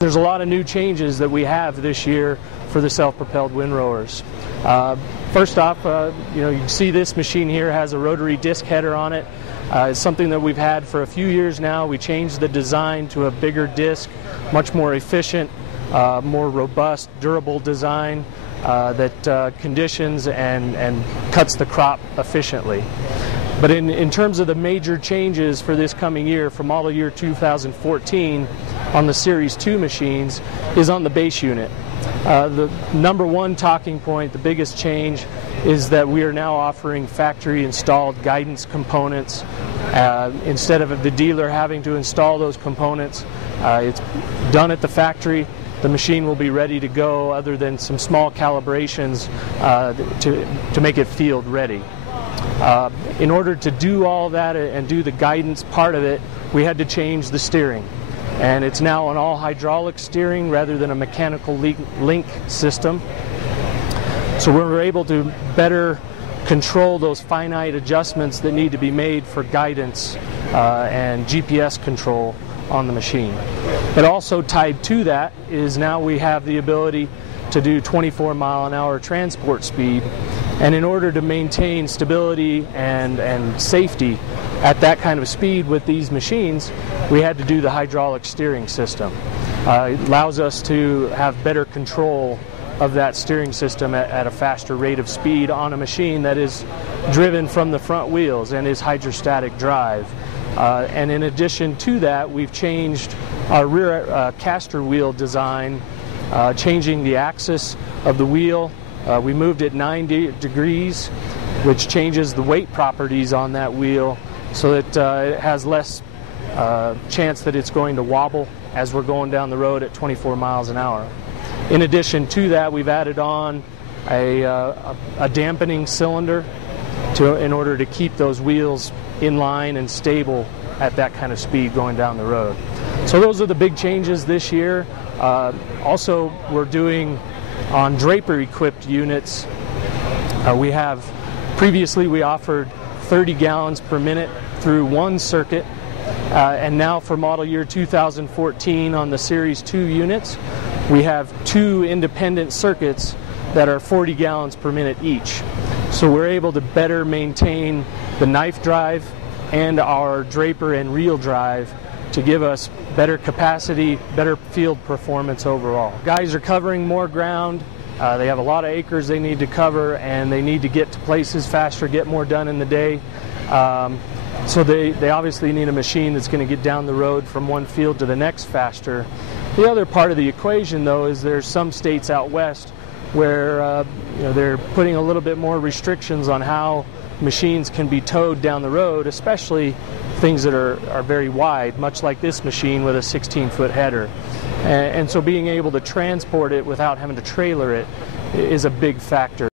There's a lot of new changes that we have this year for the self-propelled Windrowers. First off, you can see this machine here has a rotary disc header on it. It's something that we've had for a few years now. We changed the design to a bigger disc, much more efficient, more robust, durable design that conditions and cuts the crop efficiently. But in terms of the major changes for this coming year, for model year 2014, on the Series 2 machines, is on the base unit. The number one talking point, the biggest change, is that we are now offering factory installed guidance components. Instead of the dealer having to install those components, it's done at the factory. The machine will be ready to go, other than some small calibrations to make it field ready. In order to do all that and do the guidance part of it, we had to change the steering. And it's now an all hydraulic steering rather than a mechanical link system. So we're able to better control those finite adjustments that need to be made for guidance and GPS control on the machine. But also tied to that is now we have the ability to do 24-mile-an-hour transport speed. And in order to maintain stability and safety at that kind of speed with these machines, we had to do the hydraulic steering system. It allows us to have better control of that steering system at a faster rate of speed on a machine that is driven from the front wheels and is hydrostatic drive. And in addition to that, we've changed our rear caster wheel design, changing the axis of the wheel. We moved it 90 degrees, which changes the weight properties on that wheel so that it has less chance that it's going to wobble as we're going down the road at 24 miles an hour. In addition to that, we've added on a dampening cylinder in order to keep those wheels in line and stable at that kind of speed going down the road. So those are the big changes this year. Also, we're doing on draper equipped units. Previously we offered 30 gallons per minute through one circuit, and now for model year 2014 on the Series 2 units, we have two independent circuits that are 40 gallons per minute each. So we're able to better maintain the knife drive and our draper and reel drive to give us better capacity, better field performance overall. Guys are covering more ground. They have a lot of acres they need to cover, and they need to get to places faster, get more done in the day. So they obviously need a machine that's going to get down the road from one field to the next faster. The other part of the equation, though, is there's some states out west where they're putting a little bit more restrictions on how machines can be towed down the road, especially things that are very wide, much like this machine with a 16-foot header. And so being able to transport it without having to trailer it is a big factor.